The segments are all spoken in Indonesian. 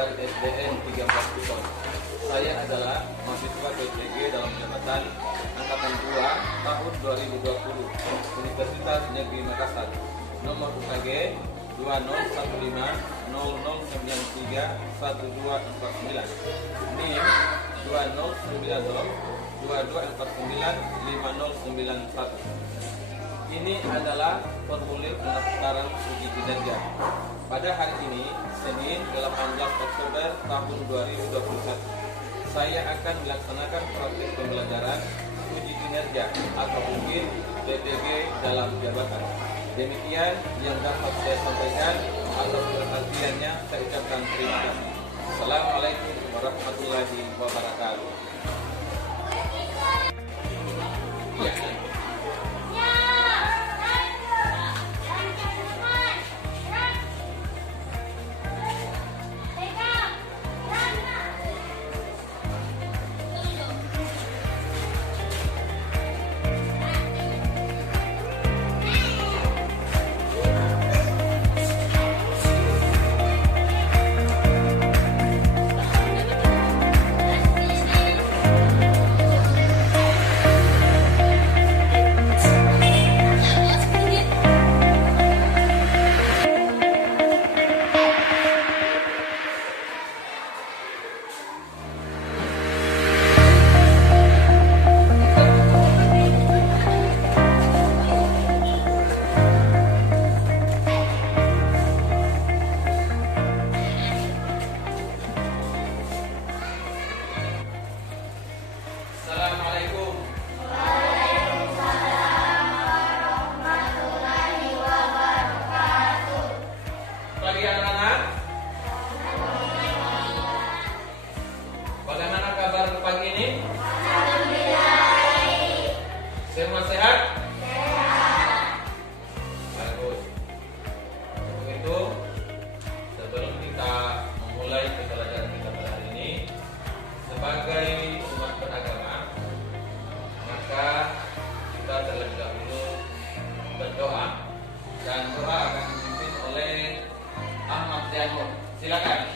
dari SDN 13 Pusat. Saya adalah mahasiswa PTG dalam jabatan Angkatan 2 tahun 2020 Universitas Negeri Makassar. Nomor UKG 201500931249. NIM 209022495091. Ini adalah formulir pendaftaran uji kinerja. Pada hari ini, Senin 18 Oktober tahun 2021, saya akan melaksanakan proses pembelajaran uji kinerja atau mungkin PTG dalam jabatan. Demikian yang dapat saya sampaikan. Atas perhatiannya saya ucapkan terima kasih. Assalamualaikum warahmatullahi wabarakatuh. Bagaimana kabar pagi ini? Alhamdulillah. Semua sehat? Sehat. Bagus. Untuk itu, sebelum kita memulai pembelajaran kita pada hari ini, sebagai umat beragama, maka kita terlebih dahulu berdoa, dan doa akan dipimpin oleh Ahmad Zainur. Silakan.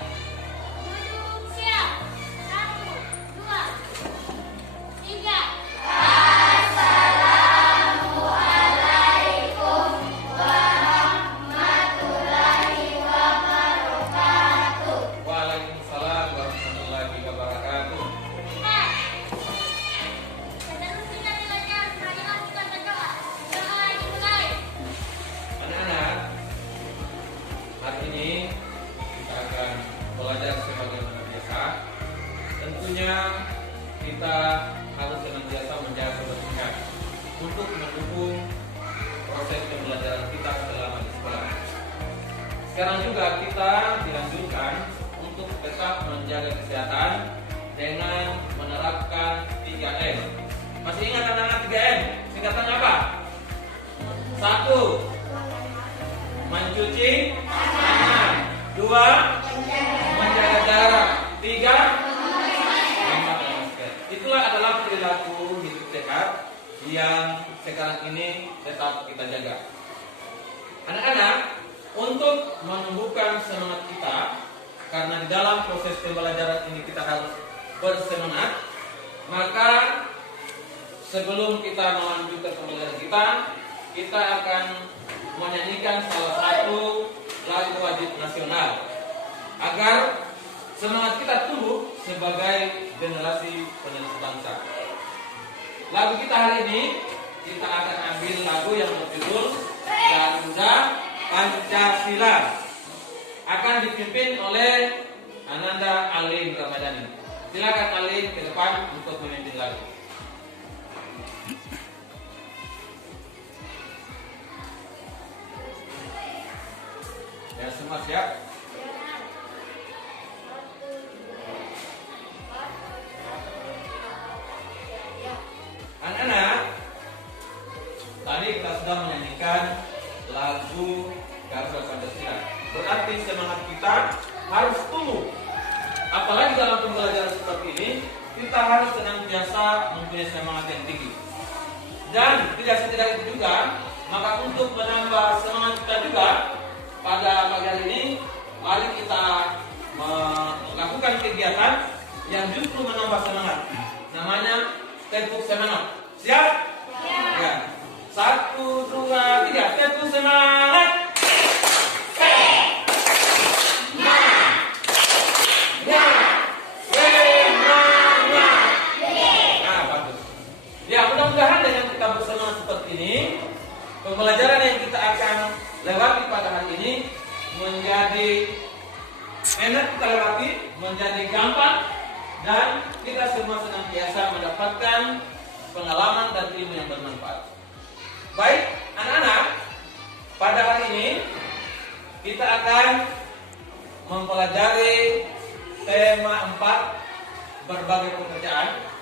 Tentunya kita harus senantiasa menjaga kebersihan untuk mendukung proses pembelajaran kita selama di sekolah. Sekarang juga kita dianjurkan untuk tetap menjaga kesehatan dengan menerapkan 3M. Masih ingat anak-anak 3M? Singkatannya apa? 1. Mencuci tangan. 2. Menjaga jarak. 3. Itulah adalah perilaku hidup sehat yang sekarang ini tetap kita jaga. Anak-anak, untuk menumbuhkan semangat kita, karena di dalam proses pembelajaran ini kita harus bersemangat, maka sebelum kita melanjutkan pembelajaran kita akan menyanyikan salah satu lagu wajib nasional agar semangat kita tumbuh sebagai generasi penerus bangsa. Lagu kita hari ini, kita akan ambil lagu yang berjudul Garuda Pancasila. Akan dipimpin oleh Ananda Alim Ramadhani. Silakan Alim ke depan untuk memimpin lagu. Ya, semua siap? Anak-anak, tadi kita sudah menyanyikan lagu Garuda Pancasila. Berarti semangat kita harus tumbuh. Apalagi dalam pembelajaran seperti ini, kita harus senantiasa mempunyai semangat yang tinggi. Dan tidak setidak itu juga, maka untuk menambah semangat kita juga, pada pagi hari ini, mari kita tambah semangat. Namanya tepuk semangat. Siap? Ya. 1, 2, 3. Tepuk semangat. Ya, mudah-mudahan dengan kita bersemangat seperti ini, pembelajaran yang kita akan lewati pada hari ini menjadi enak kita lewati, menjadi gampang, dan kita semua senantiasa mendapatkan pengalaman dan ilmu yang bermanfaat. Baik, anak-anak, pada hari ini kita akan mempelajari tema 4, berbagai pekerjaan.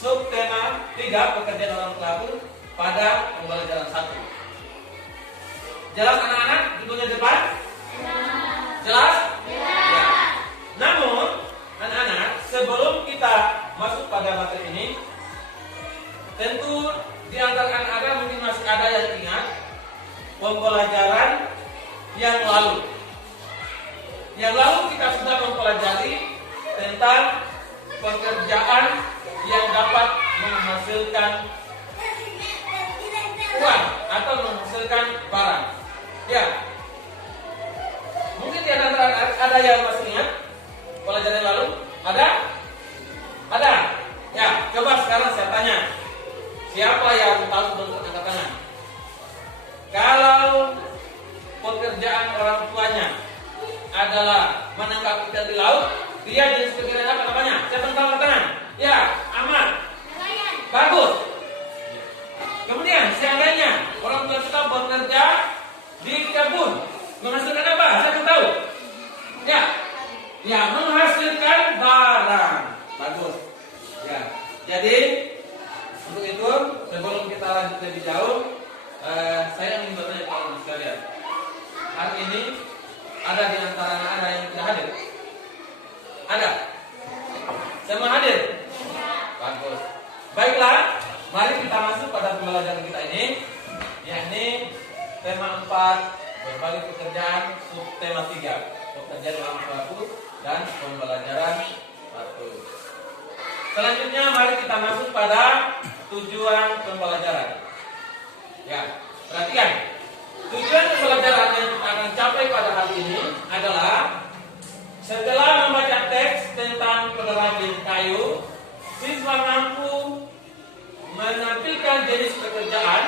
Subtema 3, pekerjaan orang pelaku pada pembelajaran 1. Jelas anak-anak judulnya depan? Jelas? Ya. Namun anak-anak, sebelum kita masuk pada materi ini, tentu di antara anak-anak mungkin masih ada yang ingat pembelajaran yang lalu. Yang lalu kita sudah mempelajari tentang pekerjaan yang dapat menghasilkan uang atau menghasilkan barang. Ya, mungkin di antara ada yang masih ingat pelajaran yang lalu? Ada? Ada? Ya, coba sekarang saya tanya, siapa yang tahu bentuk angkat tangan? Kalau pekerjaan orang tuanya adalah menangkap ikan di laut, dia jenis pekerjaan apa namanya? Siapa yang tahu angkat tangan? Ya, Ahmad. Bagus. Kemudian seandainya orang tua kita bekerja di kebun, menghasilkan apa? Siapa yang tahu? Ya, menghasilkan barang. Bagus. Ya, jadi untuk itu sebelum kita lanjut lebih jauh, saya ingin bertanya kepada teman sekalian. Hari ini ada di antara anak-anak yang tidak hadir? Ada? Semua hadir? Bagus. Baiklah, mari kita masuk pada pembelajaran kita ini, yakni tema 4, berbagai pekerjaan, subtema 3, pekerjaan orang pelaku dan pembelajaran 1. Selanjutnya mari kita masuk pada tujuan pembelajaran. Ya, perhatikan. Tujuan pembelajaran yang kita akan capai pada hari ini adalah setelah membaca teks tentang pengrajin kayu, siswa mampu menampilkan jenis pekerjaan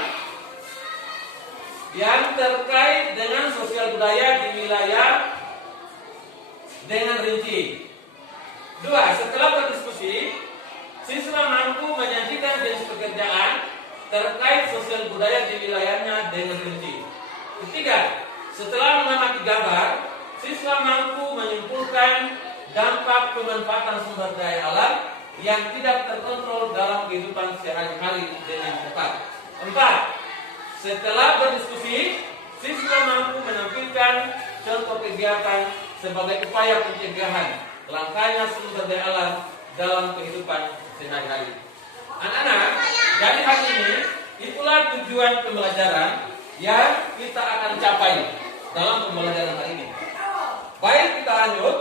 yang terkait dengan sosial budaya di wilayah dengan rinci. 2. Setelah berdiskusi, siswa mampu menyajikan jenis pekerjaan terkait sosial budaya di wilayahnya dengan rinci. 3. Setelah mengamati gambar, siswa mampu menyimpulkan dampak pemanfaatan sumber daya alam yang tidak terkontrol dalam kehidupan sehari-hari dengan tepat. 4. Setelah berdiskusi, siswa mampu menampilkan contoh kegiatan sebagai upaya pencegahan langkahnya sumber daya alam dalam kehidupan sehari-hari. Anak-anak, jadi hari ini itulah tujuan pembelajaran yang kita akan capai dalam pembelajaran hari ini. Baik, kita lanjut.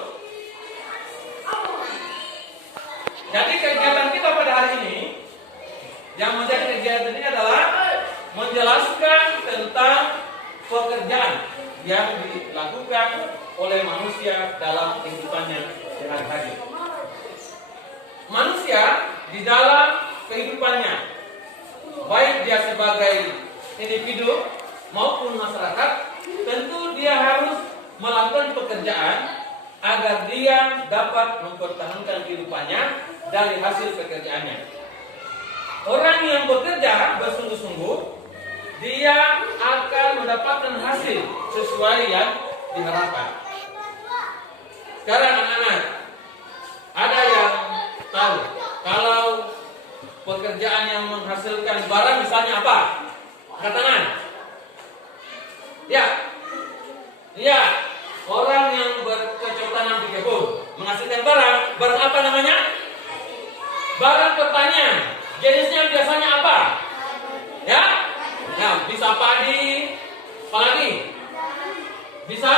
Jadi kegiatan kita pada hari ini, yang menjadi kegiatan ini adalah menjelaskan tentang pekerjaan yang dilakukan oleh manusia dalam kehidupannya sehari-hari. Manusia di dalam kehidupannya, baik dia sebagai individu maupun masyarakat, tentu dia harus melakukan pekerjaan agar dia dapat mempertahankan kehidupannya dari hasil pekerjaannya. Orang yang bekerja bersungguh-sungguh, dia akan mendapatkan hasil sesuai yang diharapkan. Sekarang anak-anak, ada yang tahu kalau pekerjaan yang menghasilkan barang misalnya apa? Angkat tangan. Ya, orang yang bercocok tanam di kebun menghasilkan barang apa namanya? Barang pertanian. Jenisnya biasanya apa? Ya, bisa padi, apalagi bisa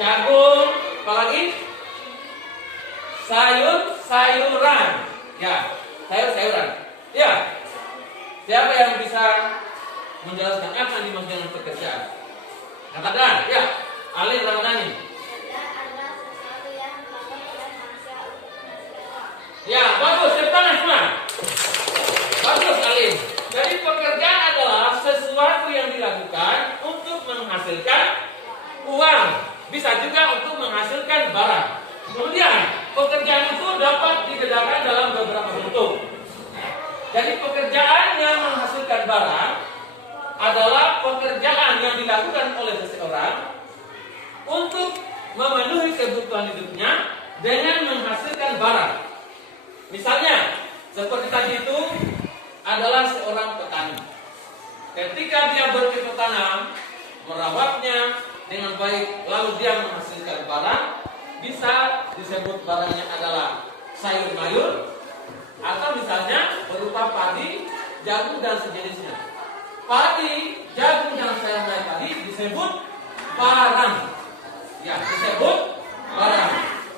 jagung, menjelaskan apa yang dimaksud dengan pekerjaan. Katakan, ya, Alin Ramadhani. Adalah sesuatu yang dilakukan oleh manusia untuk menghasilkan uang. Ya, bagus, tepuk tangan semua. Bagus, Alin. Jadi pekerjaan adalah sesuatu yang dilakukan untuk menghasilkan uang. Bisa juga untuk menghasilkan barang. Kemudian, pekerjaan itu dapat dibedakan dalam beberapa bentuk. Jadi pekerjaan yang menghasilkan barang adalah pekerjaan yang dilakukan oleh seseorang untuk memenuhi kebutuhan hidupnya dengan menghasilkan barang. Misalnya, seperti tadi itu adalah seorang petani. Ketika dia bercocok tanam, merawatnya dengan baik, lalu dia menghasilkan barang, bisa disebut barangnya adalah sayur mayur, atau misalnya berupa padi, jagung dan sejenisnya. Padi, jagung dan sayur mayur tadi disebut barang. Ya, disebut barang.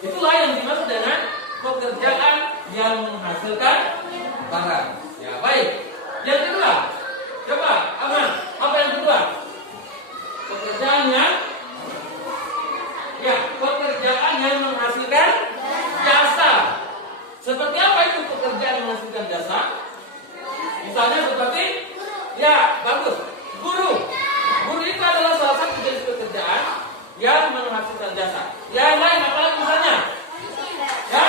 Itulah yang dimaksud dengan pekerjaan yang menghasilkan barang. Ya, baik. Yang kedua, coba, Aman, apa yang kedua? Pekerjaannya, ya, pekerjaan yang menghasilkan jasa. Seperti apa itu pekerjaan yang menghasilkan jasa? Misalnya seperti, ya, bagus, guru. Guru itu adalah salah satu jenis pekerjaan yang menghasilkan jasa. Yang lain apa lagi misalnya? Ya,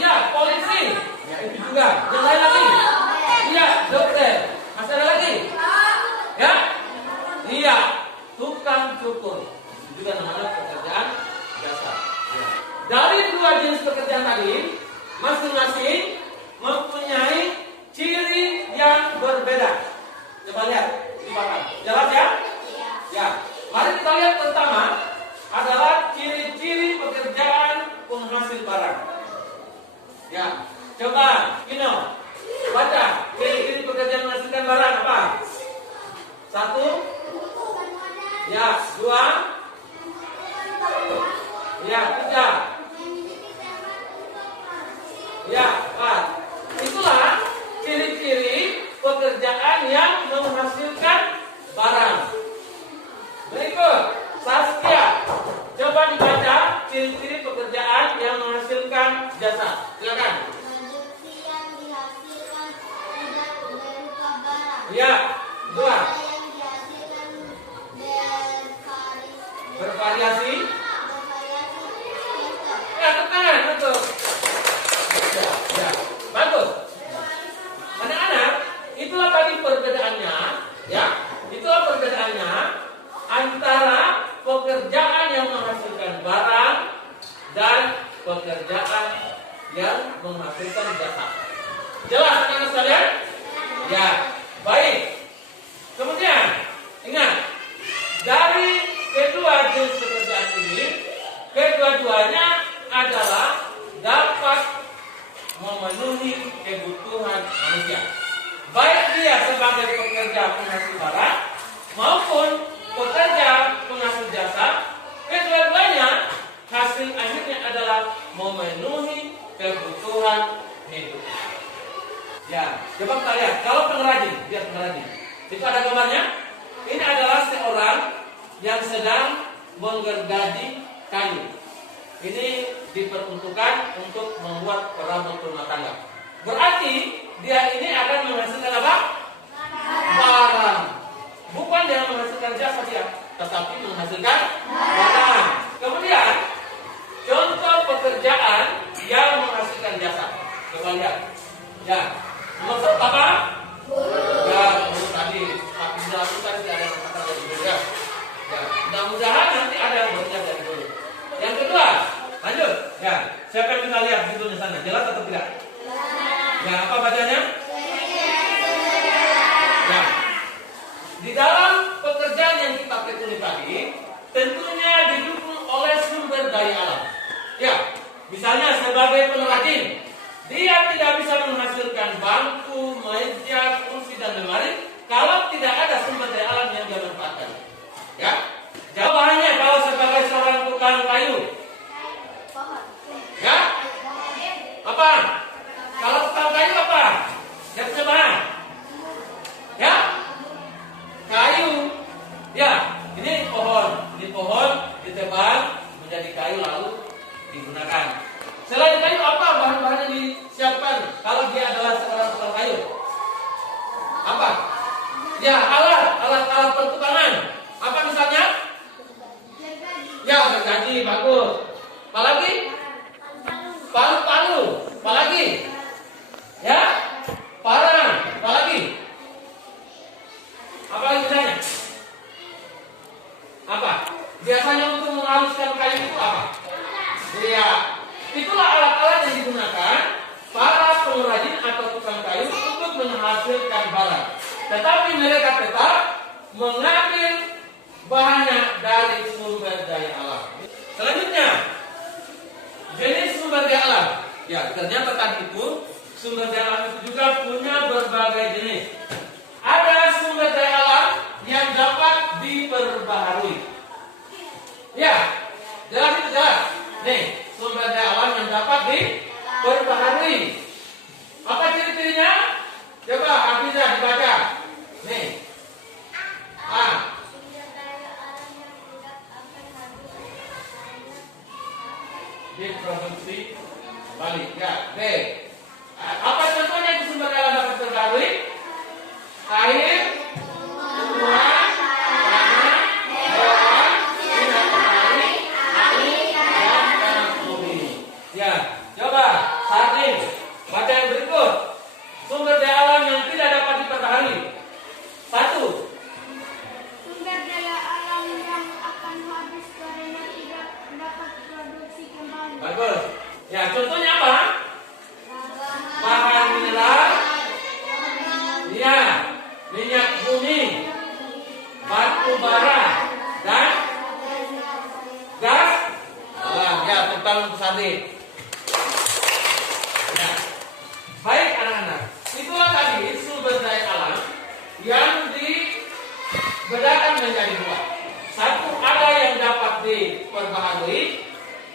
ya, polisi. Ya, itu juga. Yang lain lagi? Iya, dokter. Masih ada lagi? Ya, iya, tukang cukur. Itu juga namanya pekerjaan jasa. Ya. Dari dua jenis pekerjaan tadi, masing-masing mempunyai ciri yang berbeda. Coba lihat di belakang. Jelas ya? Ya. Mari kita lihat pertama adalah ciri-ciri pekerjaan penghasil barang. Ya. Coba, Kino, baca ciri-ciri pekerjaan menghasilkan barang apa? 1. Ya. 2. Ya. 3. Ya, 4. Itulah ciri-ciri pekerjaan yang menghasilkan barang. Berikut, Saskia, coba dibaca ciri-ciri pekerjaan yang menghasilkan jasa. Silakan. Produksi yang dihasilkan tidak berupa barang. Ya, 2. Yang dihasilkan Bervariasi. sektor. Ya, tekan, betul. Ya, ya, bagus. Anak-anak, itulah tadi perbedaannya, ya. Itulah perbedaannya antara pekerjaan yang menghasilkan barang dan pekerjaan yang menghasilkan jasa. Jelas anak-anak sekalian? Ya, baik. Kemudian, ingat, dari kedua jenis pekerjaan ini, kedua-duanya adalah dapat memenuhi kebutuhan manusia. Baik dia sebagai pekerja penghasil barang maupun pekerja penghasil jasa, kedua-duanya hasil akhirnya adalah memenuhi kebutuhan hidup. Ya, coba kita lihat. Kalau pengrajin, lihat pengrajin. Itu ada gambarnya. Ini adalah seorang yang sedang menggergaji kayu. Ini diperuntukkan untuk membuat perabot rumah tangga. Berarti dia ini akan menghasilkan apa? Barang. Bukan dia menghasilkan jasa dia, tetapi menghasilkan barang. Kemudian contoh pekerjaan yang menghasilkan jasa. Coba lihat. Ya, nomor satu apa? Ya, guru tadi. Tapi dilakukan tidak ada yang kata dari guru ya. Ya, mudah-mudahan nanti ada yang belajar dari guru. Yang kedua, lanjut. Ya, siapa yang bisa lihat judulnya sana? Jelas atau tidak? Ya, apa bacanya? Ya, alat pertukangan. Apa misalnya? Ya, gergaji, bagus. Apalagi? Palu-palu. Apalagi? Ya, parang. Apalagi? Apalagi misalnya? Apa? Biasanya untuk menghaluskan kayu itu apa? Ya, itulah alat-alat yang digunakan para pengrajin atau tukang kayu untuk menghasilkan barang. Tetapi mereka tetap mengambil bahannya dari sumber daya alam. Selanjutnya, jenis sumber daya alam. Ya, ternyata tadi itu sumber daya alam itu juga punya berbagai jenis. Ada sumber daya alam yang dapat diperbaharui. Ya, jelas itu jelas. Nih, sumber daya alam yang dapat diperbaharui. Apa ciri-cirinya? Coba Hafizah dibaca. Nih. A. Diproduksi balik. Ya. B. Apa contohnya itu sumber daya alam dapat terbaharui? Air, tumbuhan, tanah, hewan, sinar matahari, angin, dan panas bumi. Ya, coba Sarding baca yang berikut. Sumber daya alam yang tidak dapat diperbaharui. 1. Sumber daya alam yang akan habis karena tidak dapat produksi kembali. Bagus. Ya, contohnya apa? Bahan mineral. Ya, minyak bumi, batu bara, dan gas alam. Ya, tentang Sarding. Ya. Baik anak-anak, itulah tadi sumber daya alam yang dibedakan menjadi dua. Satu, ada yang dapat diperbaharui,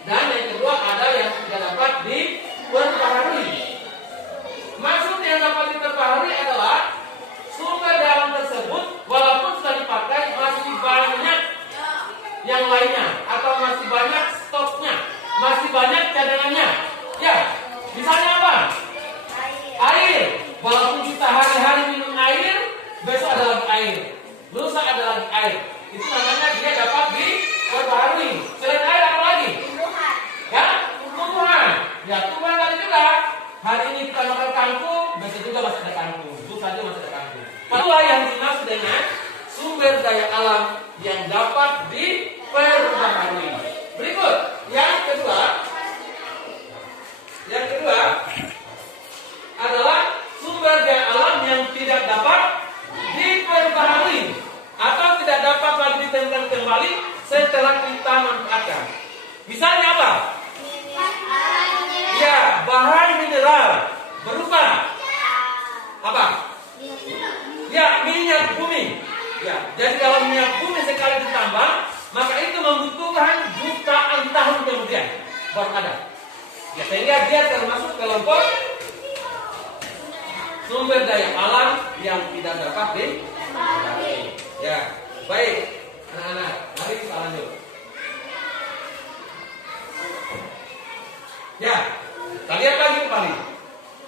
dan yang kedua ada yang tidak dapat diperbaharui. Maksud yang dapat diperbaharui adalah sumber daya alam tersebut walaupun sudah dipakai masih banyak yang lainnya atau masih banyak stoknya, masih banyak cadangannya. Ya, misalnya apa? Air. Walaupun kita hari-hari minum air, besok ada lagi air, lusa ada lagi air. Itu namanya dia dapat diperbaharui. Selain air apa lagi? Ya, tumbuhan. Ya, tumbuhan tadi juga. Hari ini kita makan kangkung, besok juga masih ada kangkung. Lusa saja masih ada kangkung. Itulah yang dimaksud dengan sumber daya alam yang dapat diperbaharui. Berikut, yang kedua adalah sumber daya alam yang tidak dapat diperbaharui atau tidak dapat lagi ditemukan kembali setelah kita manfaatkan. Misalnya apa? Ya, bahan mineral berupa apa? Ya, minyak bumi. Ya, jadi kalau minyak bumi sekali ditambang, maka itu membutuhkan jutaan tahun kemudian baru ada. Ya, sehingga dia termasuk kelompok sumber daya alam yang tidak dapat diperbaharui. Ya, baik anak-anak, mari kita lanjut. Ya, kita lihat lagi kembali.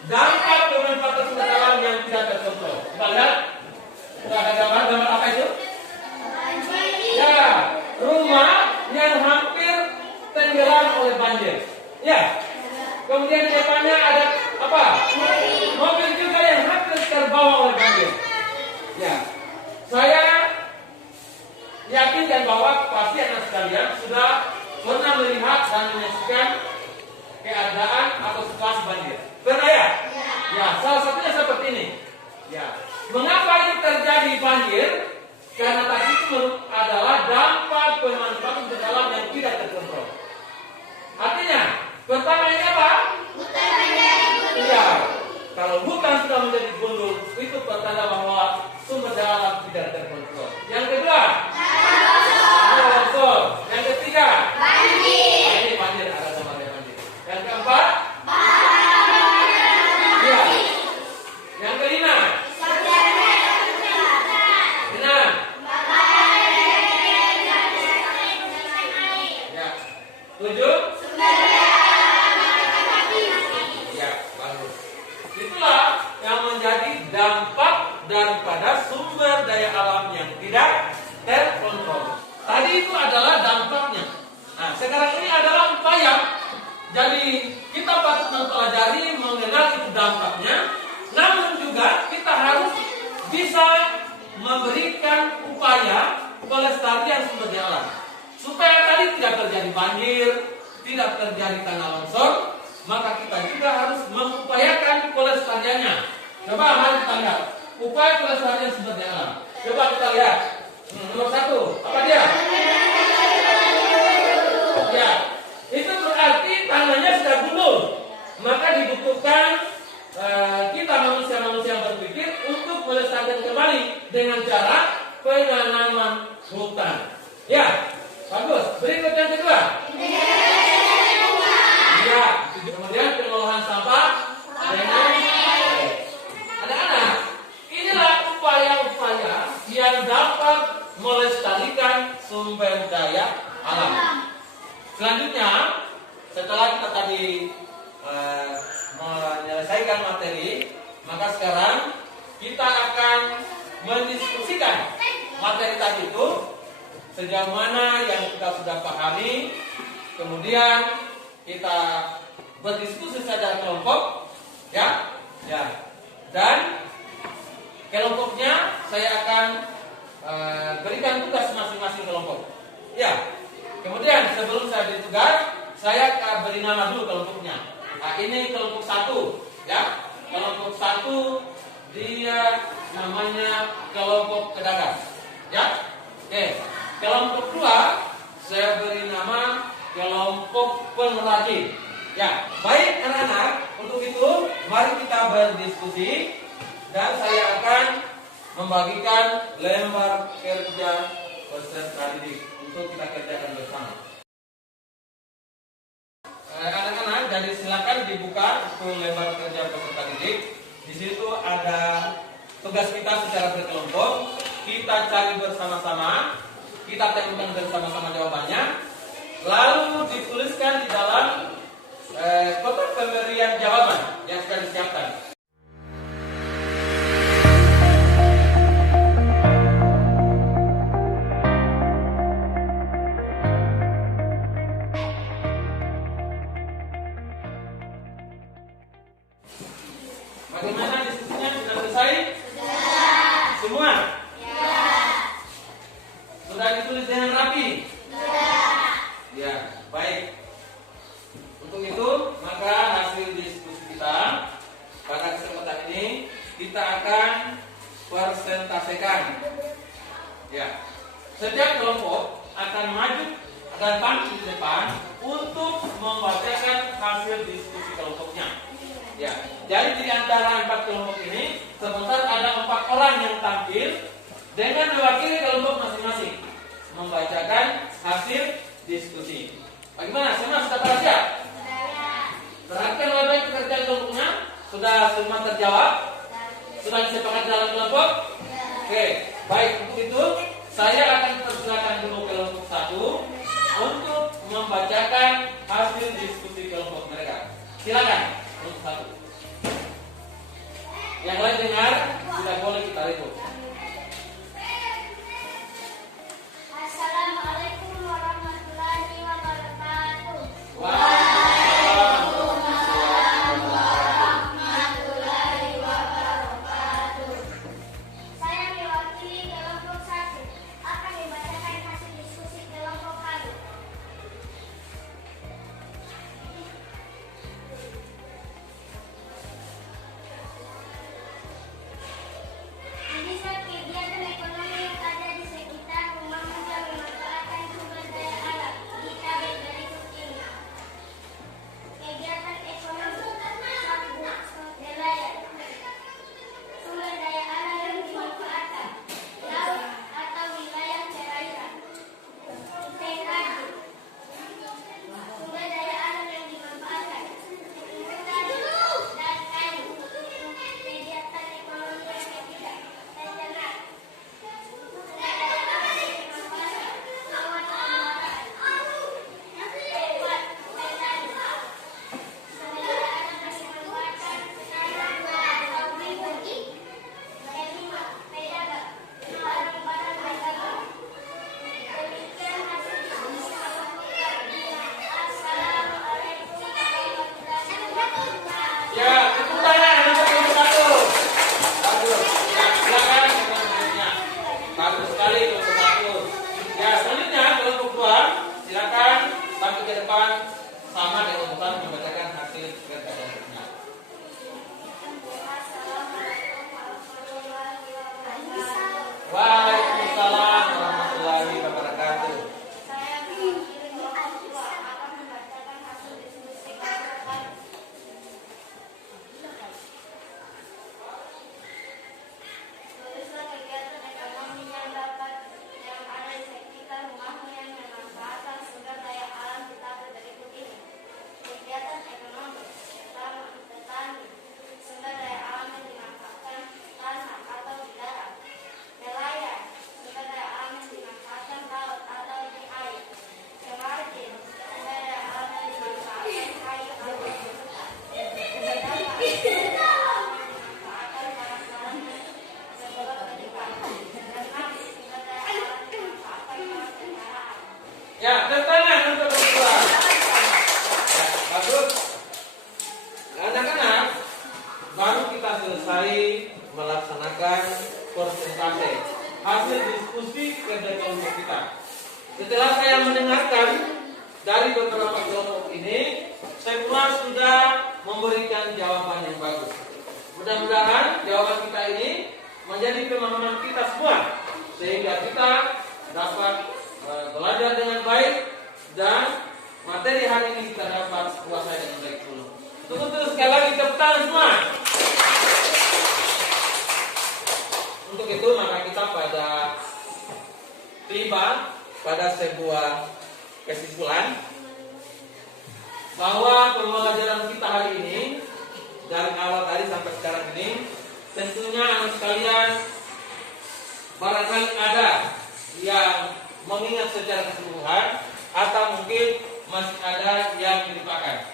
Dampak pemanfaatan sumber daya alam yang tidak terkontrol. Kita lihat, sudah ada gambar apa itu? Ya, rumah yang hampir tenggelam oleh banjir. Ya, kemudian di depannya ada apa? Mobil juga yang hampir terbawa oleh banjir. Ya, saya yakinkan bahwa pasti anak sekalian sudah pernah melihat dan menyaksikan keadaan atau situasi banjir. Pernah ya? Ya, salah satunya seperti ini. Ya, mengapa itu terjadi banjir? Karena tadi itu adalah dampak pemanfaatan sumber daya alam yang tidak terkontrol. Artinya, pertama ini apa? Iya. Kalau hutan sudah menjadi gundul, itu pertanda bahwa sumber daya alam tidak terkontrol. Yang kedua, longsor. Yang ketiga, banjir. Ini banjir, ada gambarnya banjir. Yang keempat, iya. Yang kelima, benar. Ya. 7. Ya, bagus. Itulah yang menjadi dampak daripada daya alam yang tidak terkontrol. Tadi itu adalah dampaknya. Nah, sekarang ini adalah upaya. Jadi kita patut mempelajari, mengenal itu dampaknya. Namun juga kita harus bisa memberikan upaya pelestarian sumber daya alam supaya tadi tidak terjadi banjir, tidak terjadi tanah longsor. Maka kita juga harus mengupayakan pelestariannya. Coba mari kita lihat upaya pelestarian sumber daya alam. Coba kita lihat. Nomor 1, apa dia? Ya, itu berarti tanahnya sudah gundul. Maka dibutuhkan kita manusia-manusia yang berpikir untuk melestarikan kembali dengan cara penanaman hutan. Ya, bagus. Berikut yang kedua. Ya, kemudian pengolahan sampah dengan anak-anak. Inilah upaya-upaya yang dapat melestarikan sumber daya alam. Selanjutnya, setelah kita tadi menyelesaikan materi, maka sekarang kita akan mendiskusikan materi tadi itu sejauh mana yang kita sudah pahami. Kemudian kita berdiskusi secara kelompok, ya. Dan kelompoknya saya akan berikan tugas masing-masing kelompok. Ya. Kemudian sebelum saya beri tugas, saya akan beri nama dulu kelompoknya. Nah, ini kelompok 1, ya. Kelompok 1 dia namanya kelompok pedagang, ya. Oke. Kelompok 2 saya beri nama kelompok pengrajin. Ya, baik anak-anak, untuk itu mari kita berdiskusi dan saya akan membagikan lembar kerja peserta didik untuk kita kerjakan bersama. Anak-anak, jadi silakan dibuka untuk lembar kerja peserta didik. Di situ ada tugas kita secara berkelompok. Kita cari bersama-sama, kita temukan bersama-sama jawabannya, lalu dituliskan di dalam kotak pemberian jawaban yang sudah disiapkan. Bagaimana diskusinya? Sudah selesai? Sudah. Semua? Ya. Sudah ditulis dengan rapi? Sudah. Ya, baik. Untuk itu, maka hasil diskusi kita pada kesempatan ini kita akan presentasikan. Ya, setiap kelompok akan maju dan tampil di depan untuk membacakan hasil diskusi kelompoknya. Ya, jadi di antara 4 kelompok ini sebentar ada 4 orang yang tampil dengan mewakili kelompok masing-masing membacakan hasil diskusi. Bagaimana? Semua sudah pada siap? Perhatikan baik pekerjaan kelompoknya. Sudah semua terjawab? Sudah disepakati dalam kelompok? Oke, baik. Untuk itu saya akan persilakan dulu kelompok 1 untuk membacakan hasil diskusi kelompok mereka. Silakan kelompok 1. Yang lain dengar, sudah boleh kita ribut. Assalamualaikum warahmatullahi wabarakatuh. Waalaikumsalam warahmatullahi wabarakatuh. Saya mewakili kelompok 1 akan membacakan hasil diskusi kelompok kami. Ini hasil diskusi kerja kelompok kita. Setelah saya mendengarkan dari beberapa kelompok ini, saya pula sudah memberikan jawaban yang bagus. Mudah-mudahan jawaban kita ini menjadi pemahaman kita semua, sehingga kita dapat belajar dengan baik dan materi hari ini kita dapat kuasai dengan baik dulu. Untuk sekali lagi tepuk tangan semua. Untuk itu maka kita tiba pada sebuah kesimpulan bahwa pembelajaran kita hari ini dari awal tadi sampai sekarang ini, tentunya anak sekalian barangkali ada yang mengingat secara keseluruhan atau mungkin masih ada yang dilupakan.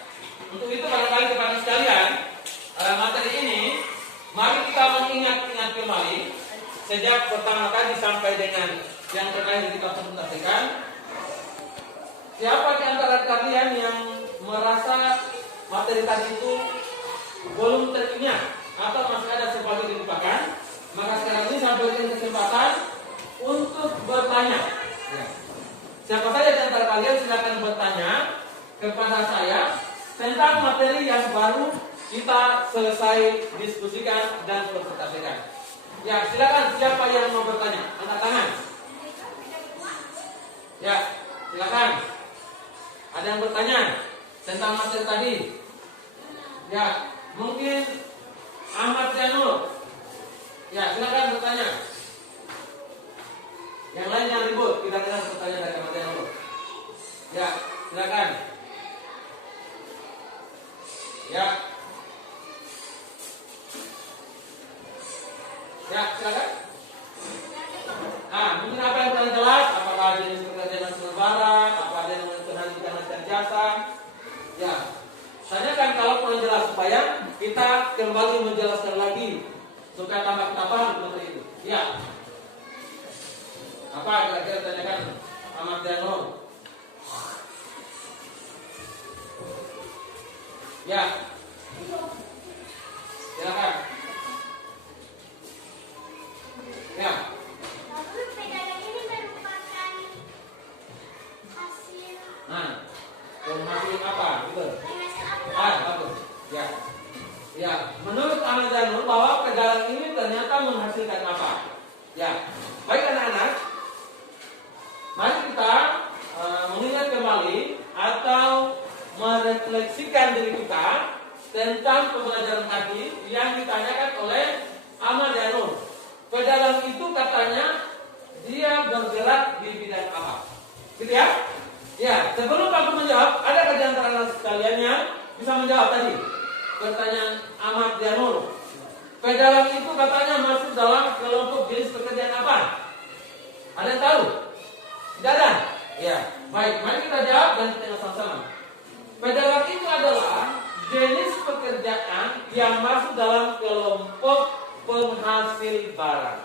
Untuk itu barangkali kepada sekalian, materi ini mari kita mengingat-ingat kembali sejak pertama kali sampai dengan yang terakhir kita presentasikan. Siapa di antara kalian yang merasa materi tadi itu belum teringat atau masih ada sesuatu yang dilupakan, maka sekarang ini saya berikan kesempatan untuk bertanya. Siapa saja di antara kalian silakan bertanya kepada saya tentang materi yang baru kita selesai diskusikan dan presentasikan. Ya, silakan siapa yang mau bertanya? Angkat tangan. Ya, silakan. Ada yang bertanya tentang materi tadi? Ya, mungkin Ahmad Janul. Ya, silakan bertanya. Yang lain jangan ribut, kita dengar pertanyaan dari Ahmad Janul. Ya, silakan. Ya. Ya, silakan. Mungkin apa yang kurang jelas? Apakah jenis pekerjaan nasional barang? Apa ada yang menentukan kita jasa? Ya, tanyakan kalau kurang jelas supaya kita kembali menjelaskan lagi supaya tambah kita paham materi itu. Ya. Apa kira-kira tanyakan Ahmad Janul? Ya. Silakan. Ya. Lalu pedagang ini merupakan hasil Hasil apa? Betul. hasil apa? Bagus. Ya. Ya, menurut Ahmad Janul bahwa pedagang ini ternyata menghasilkan apa? Ya. Baik anak-anak, mari kita mengingat kembali atau merefleksikan diri kita tentang pembelajaran tadi yang ditanyakan oleh Ahmad Janul. Pedagang itu katanya dia bergerak di bidang apa? Gitu ya? Ya, sebelum aku menjawab, ada di antara anak sekalian yang bisa menjawab tadi pertanyaan Ahmad Janul. Pedagang itu katanya masuk dalam kelompok jenis pekerjaan apa? Ada yang tahu? Tidak ada? Ya, baik. Mari kita jawab dan kita sama-sama. Pedagang itu adalah jenis pekerjaan yang masuk dalam kelompok penghasil barang.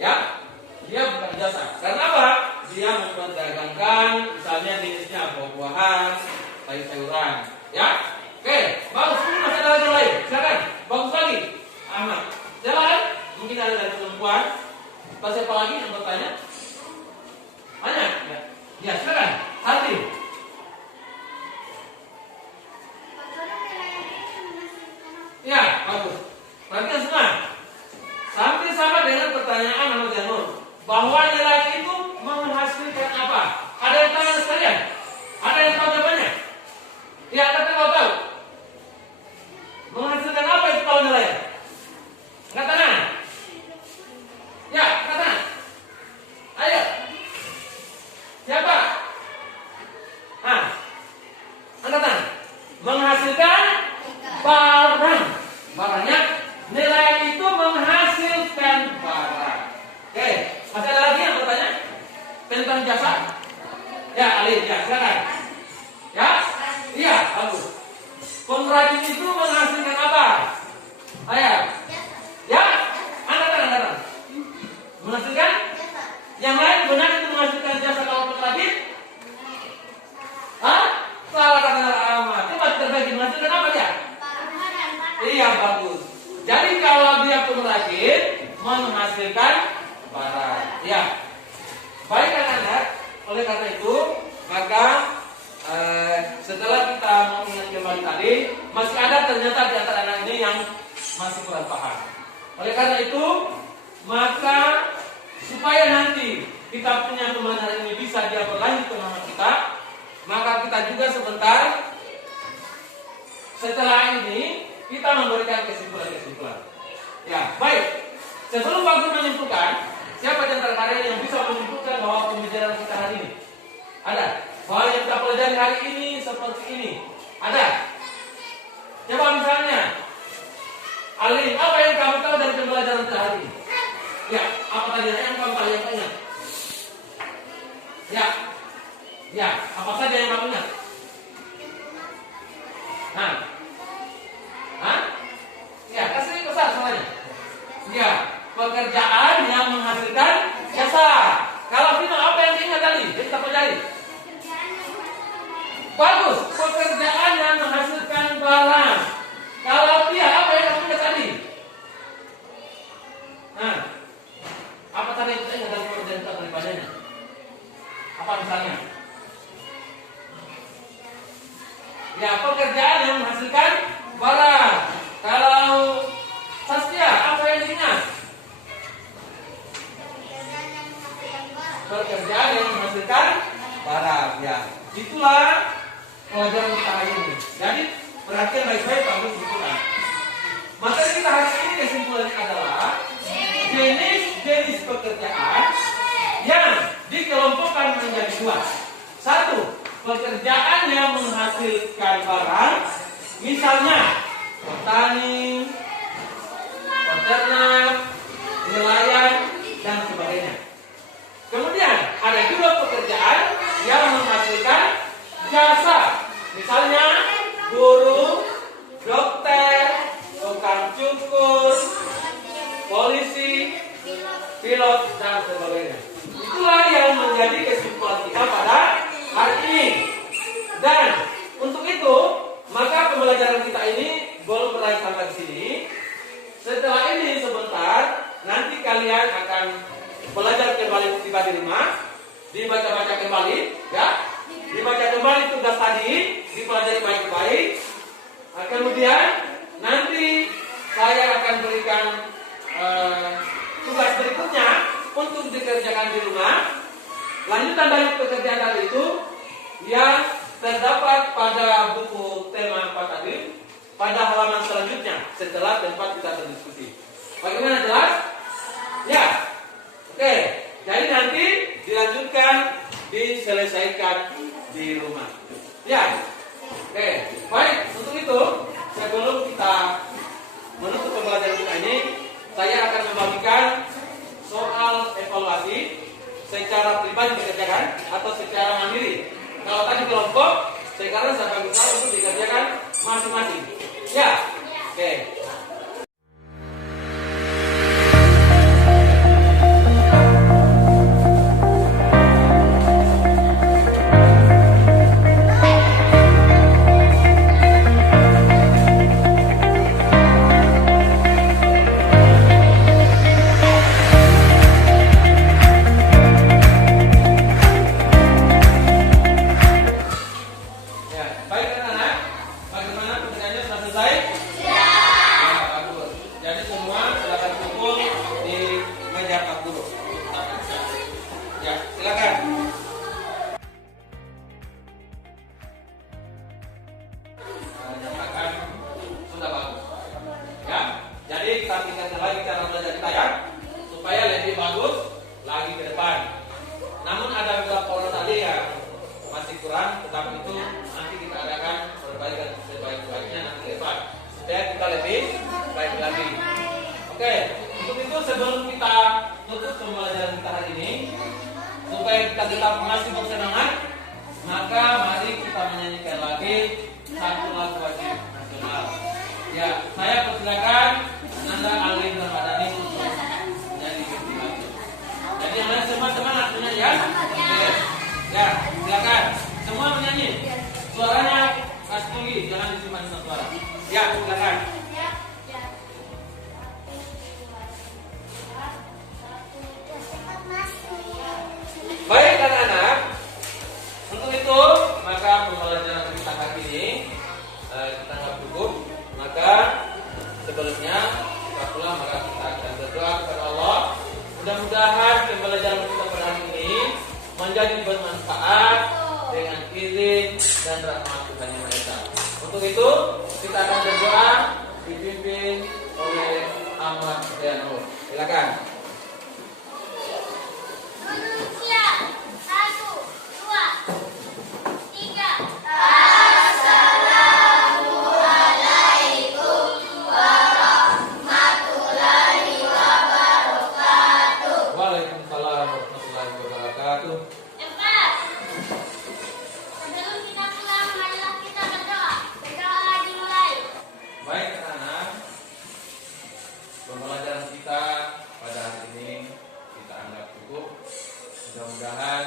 Ya, dia bukan jasa. Karena apa? Dia memperdagangkan, misalnya jenisnya buah-buahan, sayur-sayuran. Ya, oke. Bagus. Ini masih ada yang lain. Silakan. Bagus lagi. Ahmad. Silakan. Mungkin ada dari perempuan. Siapa lagi yang bertanya? Banyak. Ya, silakan. Hati. Ya, bagus. Perhatikan semua. Sampai sama dengan pertanyaan Ahmad Janul bahwa nilai itu menghasilkan apa? Ada yang tahu sekalian? Ada yang tahu jawabannya? Ya, ada yang tahu? Menghasilkan apa itu kalau nilai? Angkat tangan. Ya, angkat tangan. Ayo. Siapa? Angkat tangan. Menghasilkan barang. Barangnya nilai itu menghasilkan barang. Oke, masih ada lagi yang bertanya tentang jasa? Ya, Ali, ya, silakan. Ya, iya, bagus. Pengrajin itu menghasilkan apa? Ayo. Ya, angkat. Menghasilkan? Yang lain benar itu menghasilkan jasa kalau pengrajin? Salah kata Ahmad. Coba terbagi menghasilkan apa dia? Iya, bagus. Jadi kalau dia pengrajin menghasilkan barang. Ya, baik anak-anak. Oleh karena itu, maka setelah kita mengingat kembali tadi, masih ada ternyata di antara anak ini yang masih kurang paham. Oleh karena itu, maka supaya nanti kita punya pembelajaran ini bisa dia berlanjut ke nama kita, maka kita juga sebentar setelah ini kita memberikan kesimpulan-kesimpulan. Ya, baik. Sebelum Pak Guru menyimpulkan, siapa di antara kalian yang bisa menyimpulkan bahwa pembelajaran kita hari ini? Ada? Bahwa yang kita pelajari hari ini seperti ini. Ada? Coba misalnya, Alin, apa yang kamu tahu dari pembelajaran kita hari ini? Ya, apa tadi yang kamu tahu yang ingat? Ya, apa saja yang kamu ingat? Ya, kasih besar soalnya. Ya, pekerjaan yang menghasilkan jasa. Kalau Vino, apa yang diingat tadi? Yang kita pelajari. Bagus, pekerjaan yang menghasilkan barang. Kalau dia, apa yang kamu ingat tadi? Apa tadi yang kita ingat dari pekerjaan kita daripadanya? Apa misalnya? Ya, pekerjaan yang menghasilkan barang. Kalau Saskia, apa yang diingat? Pekerjaan yang menghasilkan barang. Ya, itulah pelajaran kita hari ini. Jadi perhatian baik-baik Pak Guru simpulkan. Materi kita hari ini kesimpulannya adalah jenis-jenis pekerjaan yang dikelompokkan menjadi dua. Satu, pekerjaan yang menghasilkan barang, misalnya petani, peternak, nelayan, dan sebagainya. Kemudian ada juga pekerjaan yang menghasilkan jasa, misalnya guru, dokter, tukang cukur, polisi, pilot, dan sebagainya. Itulah yang menjadi kesimpulan kita pada hari ini. Dan untuk itu, maka pembelajaran kita ini belum berakhir sampai di sini. Setelah ini sebentar, nanti kalian akan belajar kembali tiba di rumah, dibaca-baca kembali, ya, dibaca kembali tugas tadi, dipelajari baik-baik. Kemudian nanti saya akan berikan tugas berikutnya untuk dikerjakan di rumah. Lanjutan dari pekerjaan tadi itu yang terdapat pada buku tema 4 tadi pada halaman selanjutnya setelah tempat kita berdiskusi. Bagaimana, jelas? Ya. Oke. Jadi nanti dilanjutkan, diselesaikan di rumah. Ya. Oke. Baik. Untuk itu sebelum kita menutup pembelajaran kita ini, saya akan membagikan soal evaluasi secara pribadi dikerjakan atau secara mandiri. Kalau tadi kelompok, sekarang saya bagikan untuk dikerjakan masing-masing. Ya, oke. Mas. menjadi bermanfaat dengan izin dan rahmat Tuhan Yang Maha Esa. Untuk itu kita akan berdoa dipimpin oleh Ahmad Zainur. Silakan. Duduk siap. 1, 2, 3. Waalaikumsalam warahmatullahi wabarakatuh. 4. Sebelum kita pulang, marilah kita berdoa. Berdoa dimulai. Baik anak-anak, pembelajaran kita pada hari ini kita anggap cukup. Mudah-mudahan